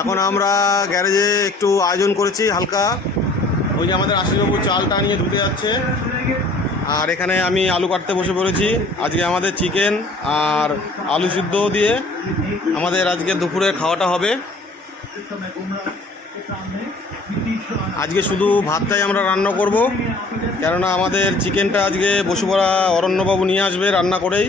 এখন আমরা গ্যারেজে একটু আয়োজন করেছি হালকা। ওই যে আমাদের আশিসবাবু চালটা নিয়ে ধুতে যাচ্ছে। আর এখানে আমি আলু কাটতে বসে পড়েছি। আজকে আমাদের চিকেন আর আলু সিদ্ধ দিয়ে আমাদের আজকে দুপুরের খাওয়াটা হবে। আজকে শুধু ভাতটাই আমরা রান্না করব। কেননা আমাদের চিকেনটা আজকে বসুপড়া অরণ্যবাবু নিয়ে আসবে রান্না করেই।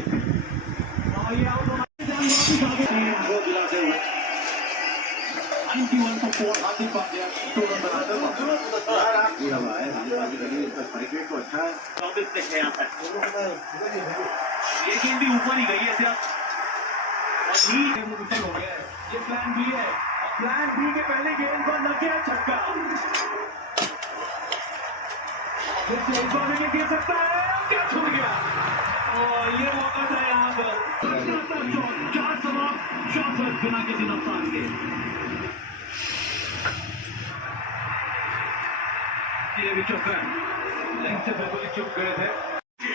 लेकिन भी ऊपर ही गई है और नी मुकम्मल हो गया है ये प्लान बी है और प्लान बी के पहले गेंद पर लग गया छक्का ये तेज बॉलिंग में गिर सकता है क्या छूट गया और ये मौका था यहाँ पर चार सवा शॉट बिना किसी नुकसान के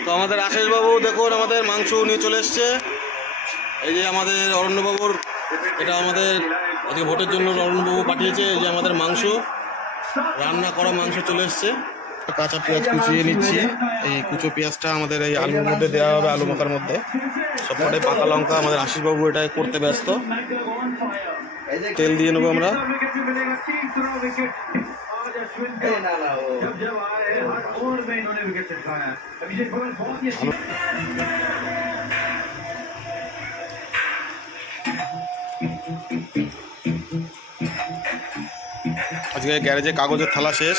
তো আমাদের আশিসবাবু দেখুন, আমাদের মাংস নিয়ে চলে এসছে। এই যে আমাদের অরণ্যবাবুর, এটা আমাদের আজকে ভোটের জন্য অরণ্যবাবু পাঠিয়েছে, এই যে আমাদের মাংস, রান্না করা মাংস চলে এসছে। কাঁচা পেঁয়াজ কুচিয়ে নিচ্ছি। এই কুচো পেঁয়াজটা আমাদের এই আলুর মধ্যে দেওয়া হবে, আলু মাখার মধ্যে। সবকটাই পাকা লঙ্কা, আমাদের আশিসবাবু এটা করতে ব্যস্ত। তেল দিয়ে নেব আমরা। जब जब आए हर ओवर में इन्होंने विकेट चटकाया अभिषेक भगत बहुत ही अच्छी আজকে গ্যারেজে কাগজের থালা শেষ